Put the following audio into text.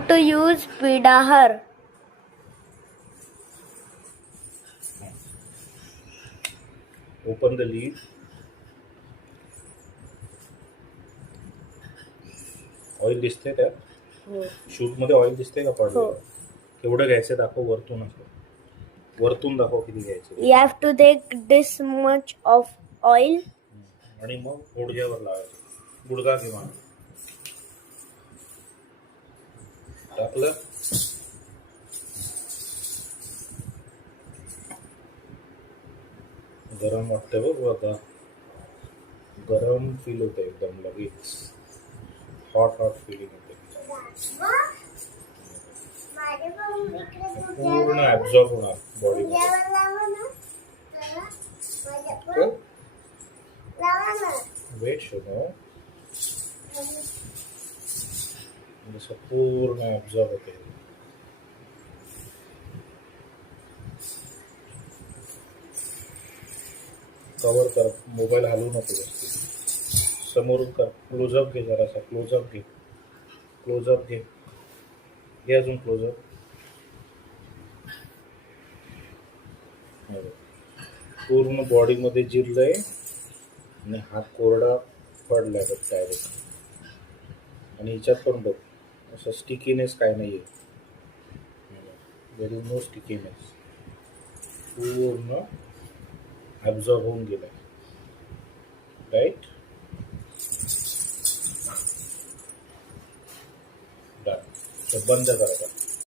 to use Vidahar. Open the lid. Oil दिसते त्यात? हो. शूट मध्ये ऑइल दिसते का हो. पडलं? केवढं घ्यायचं दाखव वरतून असं. वरतून दाखव किती घ्यायचं. You have to take this much of oil. आणि मग गुडघ्यावर लावायचं. गुडघा किंवा टाकलं. गरम वाटतंय बघ आता. गरम फील होतं एकदम लगेच. हॉट फीलिंग होते. पूर्ण ऍब्झॉर्ब होणार बॉडी वेट शोनो. जसं पूर्ण ऍब्झॉर्ब होते. कवर कर. मोबाईल हलवू नको जास्त. समोरून कर. क्लोजअप घे जरासा. क्लोजअप घे. क्लोजअप घे. घे अजून क्लोजअप. पूर्ण बॉडी मध्ये जिरलंय आणि हात कोरडा पडलाय बघ डायरेक्ट. आणि हिच्यात पण बघ असं स्टिकीनेस काय नाहीये. There is no stickiness. पूर्ण ॲब्झॉर्ब होऊन गेलाय. राईट. डन. बंद करा.